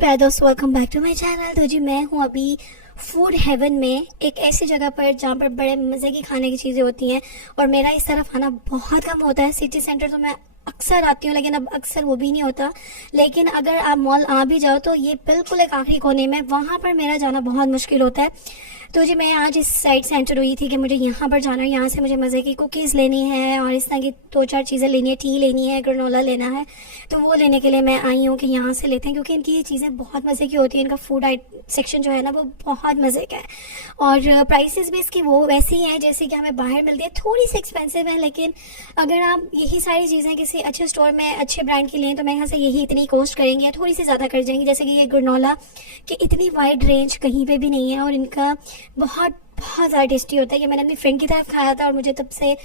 प्यारे दोस्तों, welcome back to my channel. तो जी मैं हूँ अभी फूड हेवन में, एक ऐसी जगह पर जहाँ पर बड़े मज़े की खाने की चीज़ें होती हैं और मेरा इस तरफ आना बहुत कम होता है। सिटी सेंटर तो मैं अक्सर आती हूँ, लेकिन अब अक्सर वो भी नहीं होता। लेकिन अगर आप मॉल आ भी जाओ तो ये बिल्कुल एक आखिरी कोने में, वहाँ पर मेरा जाना बहुत मुश्किल होता है। तो जी मैं आज इस साइड से एंटर हुई थी कि मुझे यहाँ पर जाना है। यहाँ से मुझे मज़े की कुकीज़ लेनी है और इस तरह की 2-4 चीज़ें लेनी है, टी लेनी है, ग्रेनोला लेना है। तो वो लेने के लिए मैं आई हूँ कि यहाँ से लेते हैं, क्योंकि इनकी ये चीज़ें बहुत मज़े की होती हैं। इनका फूड सेक्शन जो है ना वो बहुत मज़े का है और प्राइसेस भी इसकी वो वैसी ही हैं जैसे कि हमें बाहर मिलती है। थोड़ी सी एक्सपेंसिव है, लेकिन अगर आप यही सारी चीज़ें किसी अच्छे स्टोर में अच्छे ब्रांड की लें तो मेरे ख्याल से यही इतनी कॉस्ट करेंगे या थोड़ी सी ज़्यादा कर जाएंगी। जैसे कि ये ग्रेनोला की इतनी वाइड रेंज कहीं पे भी नहीं है और इनका बहुत बहुत ज़्यादा टेस्टी होता है। कि मैंने अपनी फ्रेंड की तरफ खाया था और मुझे तब से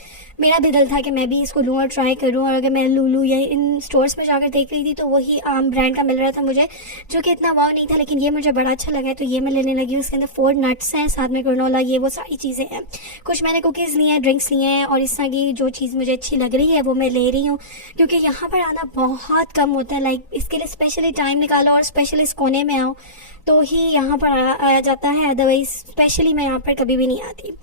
मेरा भी दिल था कि मैं भी इसको लूँ और ट्राई करूँ। और अगर मैं लूलू या इन स्टोर्स में जाकर देख रही थी तो वही आम ब्रांड का मिल रहा था मुझे, जो कि इतना वाव नहीं था, लेकिन ये मुझे बड़ा अच्छा लगा। तो ये मैं लेने लगी हूँ। उसके अंदर 4 नट्स हैं, साथ में ग्रेनोला, ये वो सारी चीज़ें हैं। कुछ मैंने कुकीज़ ली हैं, ड्रिंक्स लिए हैं और इस तरह की जो चीज़ मुझे अच्छी लग रही है वो मैं ले रही हूँ, क्योंकि यहाँ पर आना बहुत कम होता है। लाइक इसके लिए स्पेशली टाइम निकालो और स्पेशली इस कोने में आओ तो ही यहाँ पर आया जाता है। अदरवाइज स्पेशली मैं यहाँ पर कभी भी नहीं आती।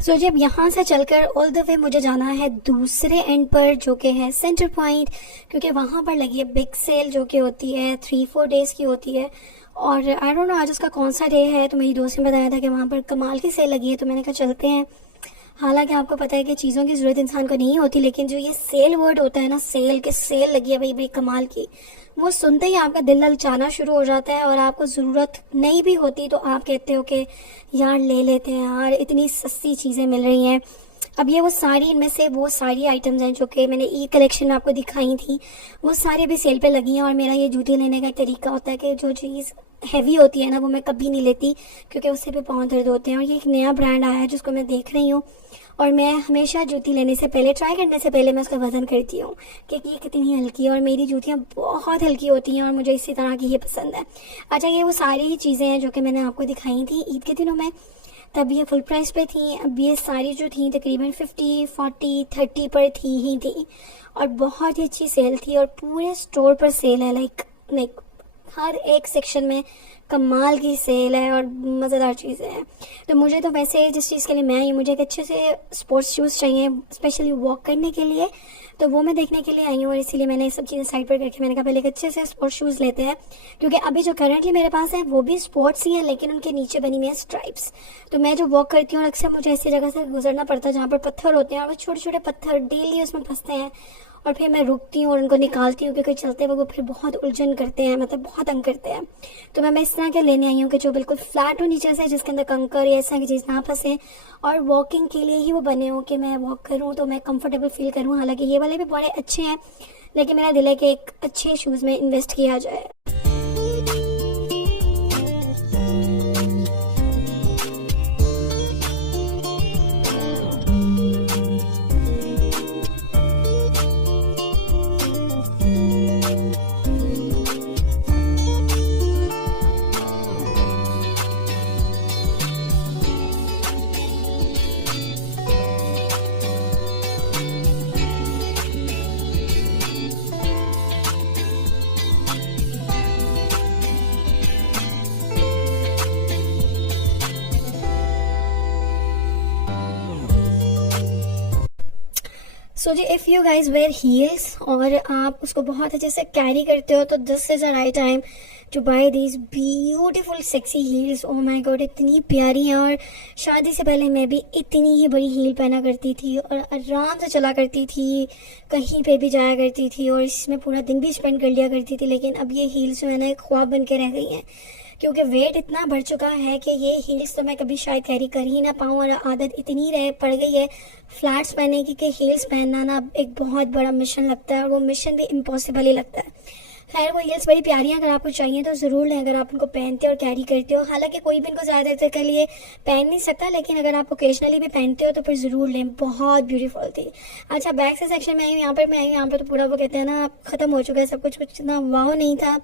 सो जब यहाँ से चलकर ऑल द वे मुझे जाना है दूसरे एंड पर, जो कि है सेंटर पॉइंट, क्योंकि वहाँ पर लगी है बिग सेल जो कि होती है 3-4 डेज़ की होती है। और आई डोंट नो आज उसका कौन सा डे है, तो मेरी दोस्त ने बताया था कि वहाँ पर कमाल की सेल लगी है। तो मैंने कहा चलते हैं। हालांकि आपको पता है कि चीज़ों की ज़रूरत इंसान को नहीं होती, लेकिन जो ये सेल वर्ड होता है ना, सेल के सेल लगी है भाई भाई कमाल की, वो सुनते ही आपका दिल ललचाना शुरू हो जाता है। और आपको ज़रूरत नहीं भी होती तो आप कहते हो कि यार ले लेते हैं यार, इतनी सस्ती चीज़ें मिल रही हैं। अब ये वो सारी, इनमें से वो सारी आइटम्स हैं जो कि मैंने ई कलेक्शन में आपको दिखाई थी, वो सारी भी सेल पे लगी हैं। और मेरा ये जूते लेने का एक तरीका होता है कि जो चीज़ हैवी होती है ना वो मैं कभी नहीं लेती, क्योंकि उससे भी पाँव दर्द होते हैं। और ये एक नया ब्रांड आया है जिसको मैं देख रही हूँ, और मैं हमेशा जूती लेने से पहले, ट्राई करने से पहले मैं उसका वज़न करती हूँ कि ये कितनी हल्की है। और मेरी जूतियाँ बहुत हल्की होती हैं और मुझे इसी तरह की ही पसंद है। अच्छा, ये वो सारी ही चीज़ें हैं जो कि मैंने आपको दिखाई थी ईद के दिनों में, तब ये फुल प्राइस पे थी। अब ये सारी जो थी तकरीबन 50, 40, 30 पर थी ही थी और बहुत ही अच्छी सेल थी। और पूरे स्टोर पर सेल है, लाइक हर एक सेक्शन में कमाल की सेल है और मज़ेदार चीज़ें हैं। तो मुझे तो वैसे जिस चीज़ के लिए मैं आई हूँ, मुझे एक अच्छे से स्पोर्ट्स शूज़ चाहिए स्पेशली वॉक करने के लिए, तो वो मैं देखने के लिए आई हूँ। और इसीलिए मैंने ये सब चीज़ें साइड पर करके मैंने कहा पहले एक अच्छे से स्पोर्ट्स शूज़ लेते हैं, क्योंकि अभी जो करंटली मेरे पास है वो भी स्पोर्ट्स ही हैं, लेकिन उनके नीचे बनी हुई है स्ट्राइप्स। तो मैं जो वॉक करती हूँ अक्सर मुझे ऐसी जगह से गुजरना पड़ता है जहाँ पर पत्थर होते हैं और वो छोटे छोटे पत्थर डेली उसमें फंसते हैं और फिर मैं रुकती हूँ और उनको निकालती हूँ, क्योंकि चलते हुए वो फिर बहुत उलझन करते हैं, मतलब बहुत तंग करते हैं। तो मैं इस तरह के लेने आई हूँ कि जो बिल्कुल फ्लैट हो नीचे से, जिसके अंदर कंकर या इस तरह की चीज़ ना फंसे, और वॉकिंग के लिए ही वो बने हो कि मैं वॉक करूँ तो मैं कंफर्टेबल फील करूँ। हालांकि ये वाले भी बड़े अच्छे हैं, लेकिन मेरा दिल है कि एक अच्छे शूज़ में इन्वेस्ट किया जाए। सो जी if you guys wear heels और आप उसको बहुत अच्छे से कैरी करते हो तो this is a right time to buy these beautiful sexy heels. Oh my god, इतनी प्यारी हैं। और शादी से पहले मैं भी इतनी ही बड़ी हील पहना करती थी और आराम से चला करती थी, कहीं पे भी जाया करती थी और इसमें पूरा दिन भी स्पेंड कर लिया करती थी। लेकिन अब ये हील्स जो है ना एक ख्वाब बन के रह गई हैं, क्योंकि वेट इतना बढ़ चुका है कि ये हील्स तो मैं कभी शायद कैरी कर ही ना पाऊँ। और आदत इतनी रह पड़ गई है फ्लैट्स पहनने की कि हील्स पहनना ना एक बहुत बड़ा मिशन लगता है, और वो मिशन भी इम्पॉसिबल ही लगता है। खैर, वो हील्स बड़ी प्यारी हैं, अगर आपको चाहिए तो ज़रूर लें अगर आप उनको पहनते हो और कैरी करते हो। हालांकि कोई भी इनको ज़्यादा देर के लिए पहन नहीं सकता, लेकिन अगर आप ओकेजनली भी पहनते हो तो फिर ज़रूर लें, बहुत ब्यूटीफुल थी। अच्छा, बैक से सेक्शन में आई हूँ, यहाँ पर तो पूरा वो कहते हैं ना ख़त्म हो चुका है सब कुछ। कुछ इतना वाव नहीं था,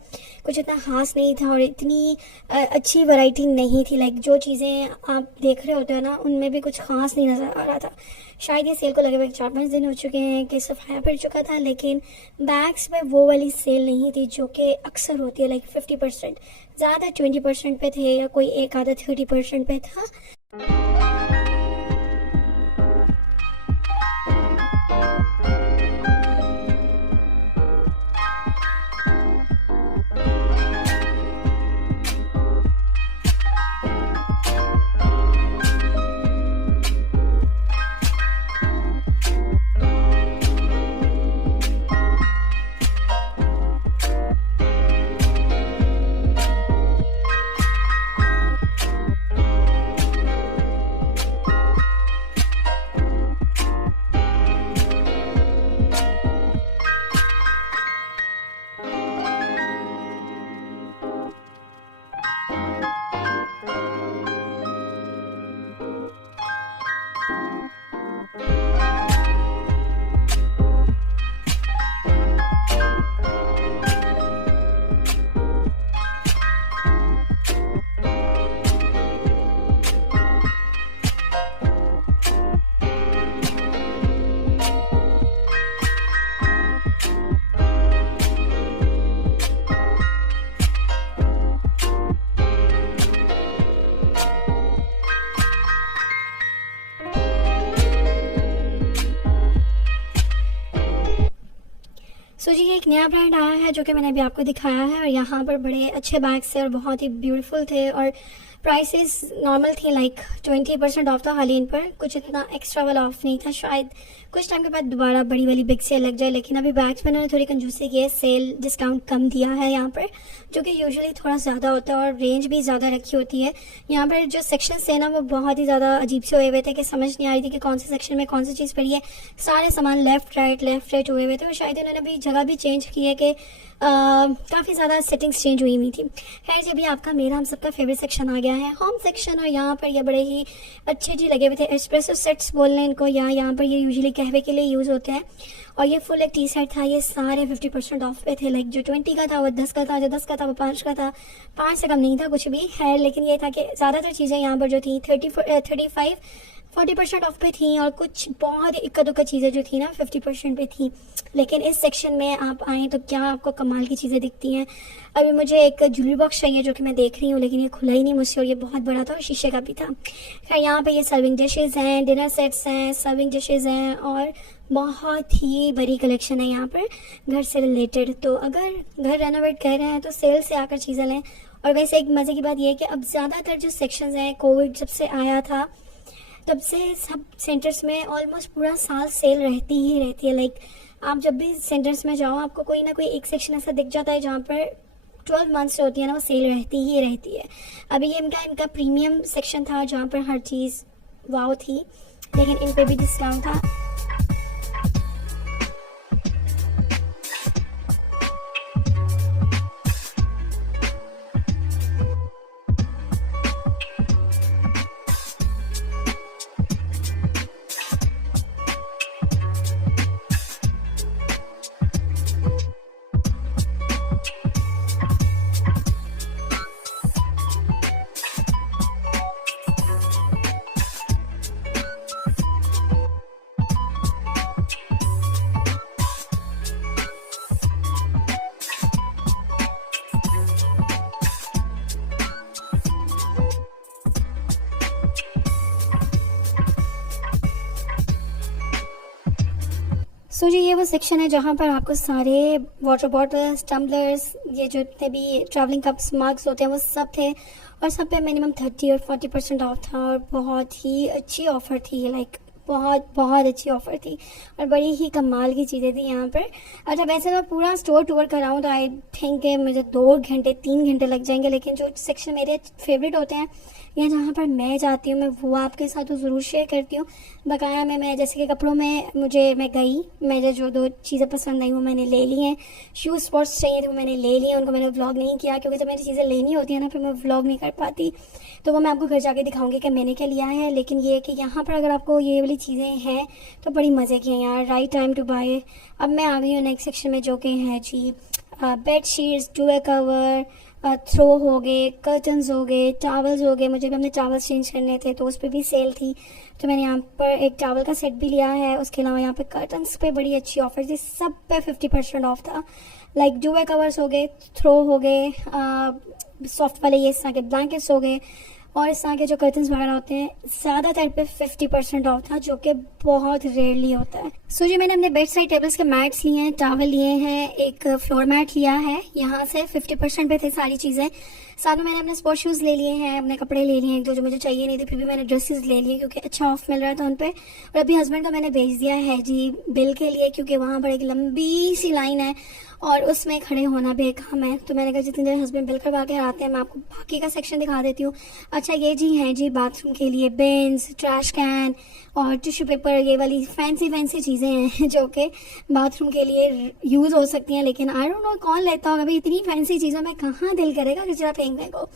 कुछ इतना ख़ास नहीं था और इतनी अच्छी वैरायटी नहीं थी। लाइक जो चीज़ें आप देख रहे होते हो ना, उनमें भी कुछ ख़ास नहीं नज़र आ रहा था। शायद ये सेल को लगे हुए 4-5 दिन हो चुके हैं कि सफाया पड़ चुका था, लेकिन बैग्स में वो वाली सेल नहीं थी जो कि अक्सर होती है। लाइक 50%, ज़्यादा 20% पे थे या कोई एक आधा 30% पे था। सो जी, एक नया ब्रांड आया है जो कि मैंने अभी आपको दिखाया है, और यहाँ पर बड़े अच्छे बैग्स थे और बहुत ही ब्यूटीफुल थे और प्राइसेस नॉर्मल थी। लाइक 20% ऑफ था खाली, इन पर कुछ इतना एक्स्ट्रा वाला ऑफ नहीं था। शायद कुछ टाइम के बाद दोबारा बड़ी वाली बिग सेल लग जाए, लेकिन अभी बैग्स में उन्होंने थोड़ी कंजूसी की है, सेल डिस्काउंट कम दिया है यहाँ पर, जो कि यूजुअली थोड़ा ज़्यादा होता है और रेंज भी ज़्यादा रखी होती है। यहाँ पर जो सेक्शन थे ना वो बहुत ही ज़्यादा अजीब से हुए हुए थे कि समझ नहीं आ रही थी कि कौन से सेक्शन में कौन सी चीज़ पड़ी है। सारे सामान लेफ़्ट राइट हुए हुए थे और शायद उन्होंने अभी जगह भी चेंज की है कि काफ़ी ज़्यादा सेटिंग्स चेंज हुई हुई थी। खैर जी, अभी आपका मेरा हम सबका फेवरेट सेक्शन आ गया है, होम सेक्शन। और यहाँ पर ये बड़े ही अच्छे जी लगे हुए थे, एस्प्रेसो सेट्स बोल लें इनको, या यहाँ पर ये यूजुअली कहवे के लिए यूज़ होते हैं। और ये फुल एक टी सेट था, ये सारे 50% ऑफ पे थे। लाइक जो 20 का था वो 10 का था, जो 10 का था वो 5 का था, 5 से कम नहीं था कुछ भी। खैर, लेकिन ये था कि ज़्यादातर चीज़ें यहाँ पर जो थी 40% ऑफ पे थी, और कुछ बहुत इक्का दुक्का चीज़ें जो थी ना 50% पे थी। लेकिन इस सेक्शन में आप आएँ तो क्या आपको कमाल की चीज़ें दिखती हैं। अभी मुझे एक ज्वेलरी बॉक्स चाहिए जो कि मैं देख रही हूँ, लेकिन ये खुला ही नहीं मुझसे, और ये बहुत बड़ा था और शीशे का भी था। खैर, यहाँ पे ये सर्विंग डिशेज़ हैं, डिनर सेट्स हैं, सर्विंग डिशेज़ हैं, और बहुत ही बड़ी कलेक्शन है यहाँ पर घर से रिलेटेड। तो अगर घर रेनोवेट कर रहे हैं तो सेल से आकर चीज़ें लें। और वैसे एक मज़े की बात यह है कि अब ज़्यादातर जो सेक्शंस हैं, कोविड जब से आया था तब से सब सेंटर्स में ऑलमोस्ट पूरा साल सेल रहती ही रहती है। लाइक आप जब भी सेंटर्स में जाओ, आपको कोई ना कोई एक सेक्शन ऐसा दिख जाता है जहाँ पर 12 मंथ्स जो होती है ना वो सेल रहती ही रहती है। अभी ये इनका प्रीमियम सेक्शन था जहाँ पर हर चीज़ वाव थी, लेकिन इन पे भी डिस्काउंट था। सो जी ये वो सेक्शन है जहाँ पर आपको सारे वाटर बॉटल्स, टम्बलर्स, ये जो जितने भी ट्रैवलिंग कप्स, मग्स होते हैं वो सब थे, और सब पे मिनिमम 30 और 40% ऑफ था, और बहुत ही अच्छी ऑफ़र थी, लाइक बहुत बहुत अच्छी ऑफ़र थी, और बड़ी ही कमाल की चीज़ें थी यहाँ पर। अच्छा वैसे तो पूरा स्टोर टूर कराऊँ तो आई थिंक मुझे 2 घंटे 3 घंटे लग जाएंगे, लेकिन जो सेक्शन मेरे फेवरेट होते हैं या जहाँ पर मैं जाती हूँ मैं वो आपके साथ तो ज़रूर शेयर करती हूँ। बकाया मैं जैसे कि कपड़ों में मैं गई, मुझे जो 2 चीज़ें पसंद आई वो मैंने ले ली हैं। शूज़ स्पॉट्स चाहिए थे वो मैंने ले लिए, उनको मैंने व्लॉग नहीं किया क्योंकि जब मेरी चीज़ें लेनी होती है ना फिर मैं व्लॉग नहीं कर पाती, तो वो मैं आपको घर जाके दिखाऊंगी कि मैंने क्या लिया है। लेकिन ये है कि यहाँ पर अगर आपको ये वाली चीज़ें हैं तो बड़ी मज़े की हैं यार, राइट टाइम टू बाय। अब मैं आ गई हूँ नेक्स्ट सेक्शन में जो कि है जी बेड शीट्स, डुवे कवर, थ्रो हो गए, कर्टन्स हो गए, टावल्स हो गए। मुझे भी अपने टावल्स चेंज करने थे तो उस पर भी सेल थी, तो मैंने यहाँ पर एक टावल का सेट भी लिया है। उसके अलावा यहाँ पे कर्टन्स पे बड़ी अच्छी ऑफर थी, सब पे 50% ऑफ था। लाइक डुवे कवर्स हो गए, थ्रो हो गए, सॉफ्ट वाले ये इस तरह के ब्लैंकेट्स हो गए, और इस तरह के जो कर्टन्स वगैरह होते हैं ज़्यादातर पे 50% ऑफ था, जो कि बहुत रेयरली होता है। सो जी मैंने अपने बेड साइड टेबल्स के मैट्स लिए हैं, टावल लिए हैं, एक फ्लोर मैट लिया है, यहाँ से 50% पे थे सारी चीज़ें। साथ में मैंने अपने स्पोर्ट शूज़ ले लिए हैं, अपने कपड़े ले लिए हैं, जो मुझे चाहिए नहीं थे, फिर भी मैंने ड्रेसेस ले लिए क्योंकि अच्छा ऑफ मिल रहा था उन पर। और अभी हस्बैंड का मैंने भेज दिया है जी बिल के लिए, क्योंकि वहाँ पर एक लंबी सी लाइन है और उसमें खड़े होना बेकाम है, तो मैंने कहा जितनी देर हस्बैंड बिल करवा के आते हैं मैं आपको बाकी का सेक्शन दिखा देती हूँ। अच्छा ये जी हैं जी बाथरूम के लिए बिन्स, ट्रैश कैन और टिश्यू पेपर, ये वाली फैंसी चीज़ें हैं जो कि बाथरूम के लिए यूज़ हो सकती हैं, लेकिन आई डोंट नो कौन लेता होगा भाई, इतनी फैंसी चीज़ों में कहाँ दिल करेगा कचरा फेंकने को।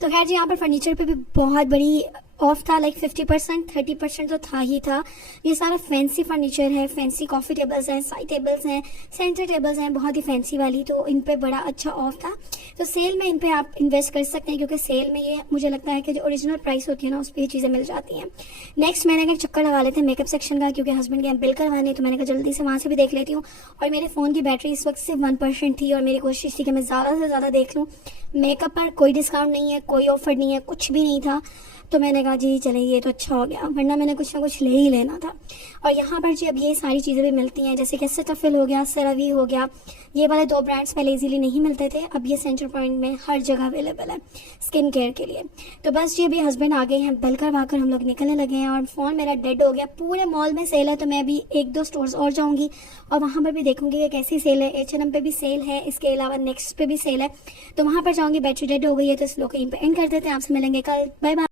तो खैर जी यहाँ पर फर्नीचर पे भी बहुत बड़ी ऑफ था, लाइक 50%, 30% तो था ही था। ये सारा फैंसी फर्नीचर है, फैंसी कॉफ़ी टेबल्स हैं, साइड टेबल्स हैं, सेंटर टेबल्स हैं, बहुत ही फैंसी वाली, तो इन पे बड़ा अच्छा ऑफ था। तो सेल में इन पे आप इन्वेस्ट कर सकते हैं, क्योंकि सेल में ये मुझे लगता है कि जो ओरिजिनल प्राइस होती है ना उस पर ये चीज़ें मिल जाती हैं। नेक्स्ट मैंने एक चक्कर लगा लेते हैं मेकअप सेक्शन का, क्योंकि हस्बैंड के यहाँ बिल करवाने, तो मैंने कहा जल्दी से वहाँ से भी देख लेती हूँ। और मेरे फ़ोन की बैटरी इस वक्त सिर्फ 1% थी, और मेरी कोशिश थी कि मैं ज़्यादा से ज़्यादा देख लूँ। मेकअप पर कोई डिस्काउंट नहीं है, कोई ऑफर नहीं है, कुछ भी नहीं था, तो मैंने कहा जी चले ये तो अच्छा हो गया, वरना मैंने कुछ ना कुछ ले ही लेना था। और यहाँ पर जी अब ये सारी चीज़ें भी मिलती हैं, जैसे कि सेटाफिल हो गया, सेरावी हो गया, ये वाले 2 ब्रांड्स पहले इजीली नहीं मिलते थे, अब ये सेंटर पॉइंट में हर जगह अवेलेबल है स्किन केयर के लिए। तो बस जी अभी हस्बैंड आ गए हैं, बिल करवा कर हम लोग निकलने लगे हैं, और फ़ोन मेरा डेड हो गया। पूरे मॉल में सेल है, तो मैं अभी 1-2 स्टोर्स और जाऊँगी और वहाँ पर भी देखूँगी कि कैसी सेल है। H&M पे भी सेल है, इसके अलावा नेक्स्ट पे भी सेल है, तो वहाँ पर जाऊँगी। बैटरी डेड हो गई है तो इस लोग कहीं पर एंड कर देते हैं, आपसे मिलेंगे कल, बाय बाय।